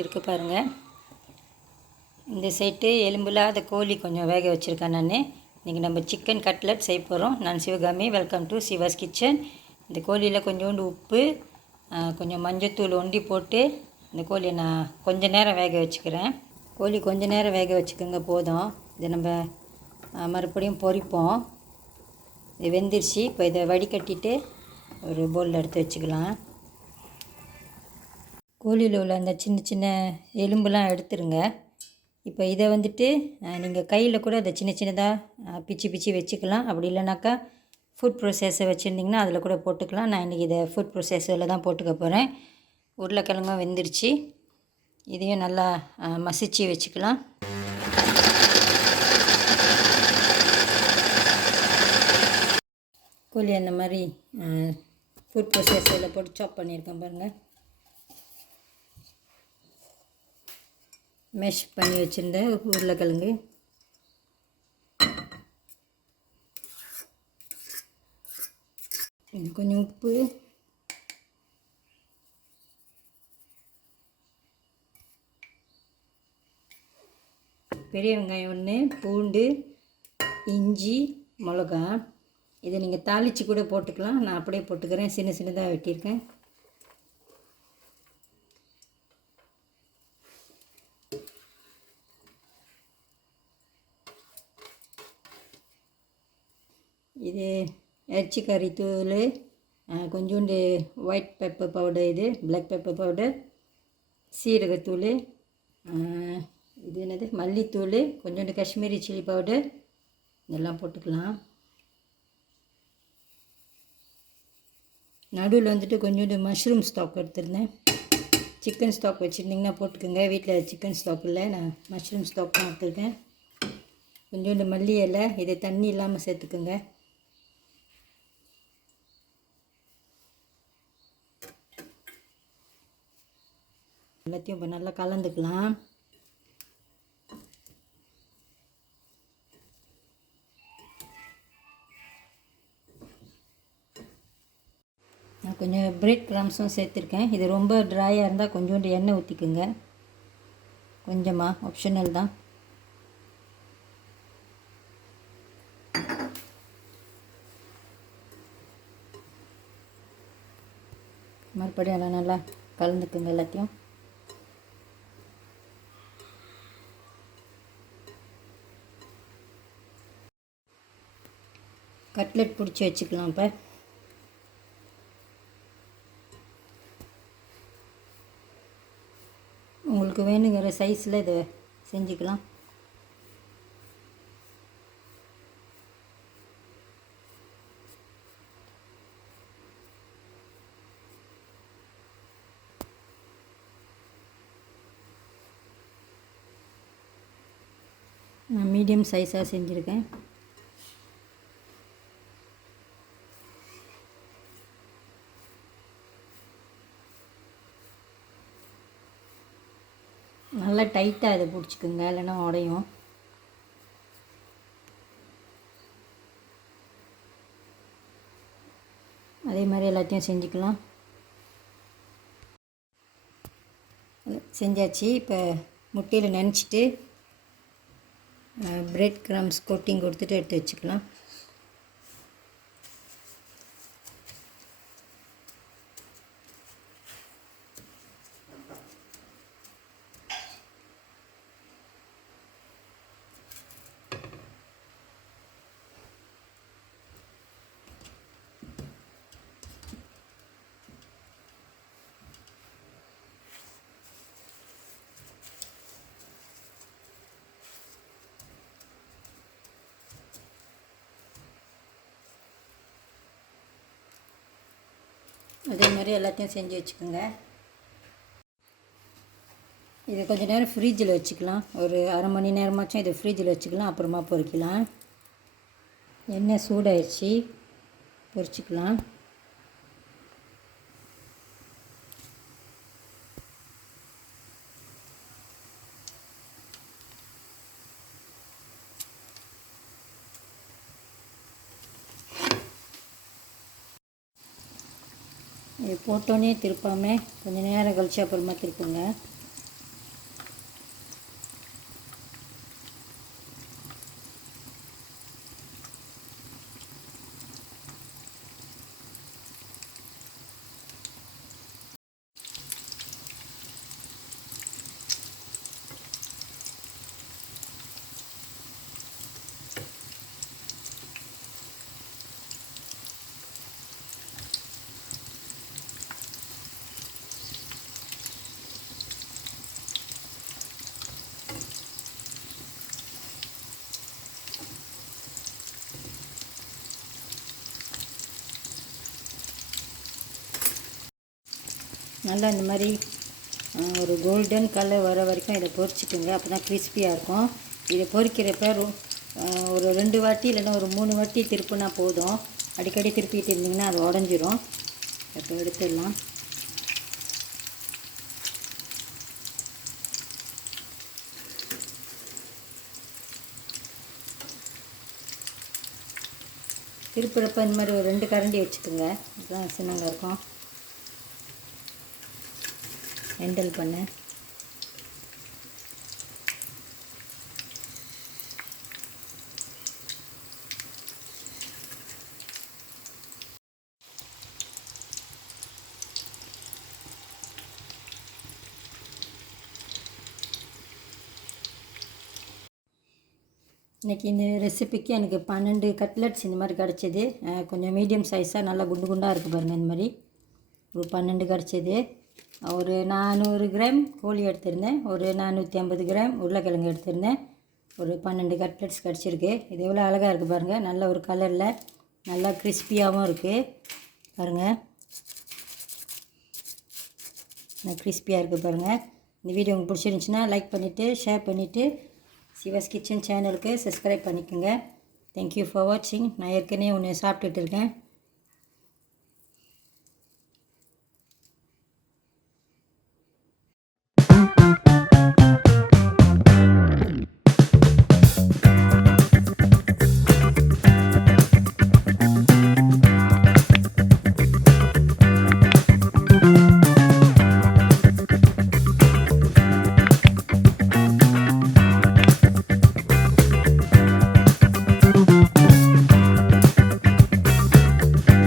எப்படி இருக்குது பாருங்கள். இந்த சைட்டு எலும்பில்லாத கோழி கொஞ்சம் வேக வச்சுருக்கேன் நான். இன்றைக்கி நம்ம சிக்கன் கட்லட் செய்ய போகிறோம். நான் Sivakami, welcome to Siva's kitchen. இந்த கோழியில் கொஞ்சோண்டு உப்பு, கொஞ்சம் மஞ்சத்தூள் ஒண்டி போட்டு இந்த கோழியை நான் கொஞ்சம் நேரம் வேக வச்சுக்கிறேன். கோழி கொஞ்சம் நேரம் வேக வச்சுக்கோங்க போதும். இதை நம்ம மறுபடியும் பொரிப்போம். இது வெந்துருச்சு. இப்போ இதை வடிகட்டிட்டு ஒரு பவுலில் எடுத்து வச்சுக்கலாம். கோழியில் உள்ள அந்த சின்ன சின்ன எலும்புலாம் எடுத்துருங்க. இப்போ இதை வந்துட்டு நீங்கள் கையில் கூட அதை சின்ன சின்னதாக பிச்சு வச்சுக்கலாம். அப்படி இல்லைனாக்கா ஃபுட் ப்ரொசஸர் வச்சுருந்திங்கன்னா அதில் கூட போட்டுக்கலாம். நான் இன்றைக்கி இதை ஃபுட் ப்ரொசஸரில் தான் போட்டுக்க போகிறேன். உருளைக்கிழங்கும் வெந்துருச்சு. இதையும் நல்லா மசிச்சு வச்சுக்கலாம். கோழி அந்த மாதிரி ஃபுட் ப்ரொசஸரில் போட்டு சாப் பண்ணியிருக்கேன் பாருங்கள். மெஷ் பண்ணி வச்சுருந்த உருளைக்கிழங்கு, கொஞ்சம் உப்பு, பெரிய வெங்காயம் 1, பூண்டு, இஞ்சி, மிளகா. இதை நீங்கள் தாளித்து கூட போட்டுக்கலாம். நான் அப்படியே போட்டுக்கிறேன். சின்ன சின்னதாக வெட்டியிருக்கேன். இது இறைச்சி கறி தூள், கொஞ்சோண்டு ஒயிட் பெப்பர் பவுடர், இது பிளாக் பெப்பர் பவுடர், சீரகத்தூள், இது என்னது மல்லித்தூள், கொஞ்சோண்டு காஷ்மீரி சில்லி பவுடர், இதெல்லாம் போட்டுக்கலாம். நடுவில் வந்துட்டு கொஞ்சோண்டு மஷ்ரூம் ஸ்டாக் எடுத்துருந்தேன். சிக்கன் ஸ்டாக் வச்சுருந்திங்கன்னா போட்டுக்கோங்க. வீட்டில் சிக்கன் ஸ்டாக் இல்லை, நான் மஷ்ரூம் ஸ்டாக் தான் எடுத்துருக்கேன். கொஞ்சோண்டு மல்லி இலை, இதை தண்ணி இல்லாமல் சேர்த்துக்குங்க. எல்லாத்தையும் இப்போ நல்லா கலந்துக்கலாம். நான் கொஞ்சம் பிரெட் கிரம்ஸும் சேர்த்துருக்கேன். இது ரொம்ப ட்ரையாக இருந்தால் கொஞ்சோண்டு எண்ணெய் ஊற்றிக்குங்க. கொஞ்சமாக ஆப்ஷனல் தான். மறுபடியும் எல்லாம் நல்லா கலந்துக்குங்க எல்லாத்தையும். கட்லெட் பிடிச்சி வச்சுக்கலாம். இப்போ உங்களுக்கு வேணுங்கிற சைஸில் இதை செஞ்சுக்கலாம். நான் மீடியம் சைஸாக செஞ்சுருக்கேன். நல்லா டைட்டாக இதை பிடிச்சிக்குங்க, இல்லைன்னா உடையும். அதே மாதிரி எல்லாத்தையும் செஞ்சுக்கலாம். செஞ்சாச்சு. இப்போ முட்டையில் நினச்சிட்டு பிரெட் கிரம்ஸ் கோட்டிங் கொடுத்துட்டு எடுத்து வச்சுக்கலாம். அதே மாதிரி எல்லாத்தையும் செஞ்சு வச்சுக்கோங்க. இது கொஞ்சம் நேரம் ஃப்ரிட்ஜில் வச்சுக்கலாம். ஒரு அரை மணி நேரமாச்சும் இதை ஃப்ரிட்ஜில் வச்சுக்கலாம். அப்புறமா பொரிக்கலாம். எண்ணெய் சூடாயிடுச்சு, பொரிச்சிக்கலாம். இது போட்டோன்னே திருப்பாமல் கொஞ்சம் நேரம் கழிச்சு அப்புறமா திருப்புங்க. நல்லா இந்த மாதிரி ஒரு கோல்டன் கலர் வர வரைக்கும் இதை பொரிச்சிட்டுங்க. அப்போ தான் கிறிஸ்பியாக இருக்கும். இதை பொரிக்கிறப்ப ஒரு 2 வாட்டி இல்லைன்னா ஒரு 3 வாட்டி திருப்பினா போதும். அடிக்கடி திருப்பிட்டு இருந்திங்கன்னா அது உடஞ்சிரும். இப்போ எடுத்துடலாம். திருப்புறப்ப இந்த மாதிரி ஒரு 2 கரண்டி வச்சுக்கோங்க. அதுதான் சின்னங்க இருக்கும். ஹேண்டில் பண்ணு. இன்றைக்கி இந்த ரெசிபிக்கு எனக்கு 12 கட்லெட்ஸ் இந்த மாதிரி கிடச்சிது. கொஞ்சம் மீடியம் சைஸாக நல்லா குண்டு குண்டாக இருக்குது பாருங்கள். இந்த மாதிரி ஒரு 12 கிடச்சிது. ஒரு 400 கிராம் கோழி எடுத்திருந்தேன். ஒரு 450 கிராம் உருளைக்கிழங்கு எடுத்திருந்தேன். ஒரு 12 கட்லெட்ஸ் கிடச்சிருக்கு. இது எவ்வளோ அழகாக இருக்குது பாருங்கள். நல்ல ஒரு கலரில் நல்லா கிறிஸ்பியாகவும் இருக்குது பாருங்கள். கிறிஸ்பியாக இருக்குது பாருங்கள். இந்த வீடியோ உங்களுக்கு பிடிச்சிருந்துச்சின்னா லைக் பண்ணிவிட்டு ஷேர் பண்ணிவிட்டு சிவாஸ் கிச்சன் சேனலுக்கு சப்ஸ்கிரைப் பண்ணிக்கோங்க. தேங்க்யூ ஃபார் வாட்சிங். நான் ஏற்கனவே ஒன்று சாப்பிட்டுட்டு இருக்கேன்.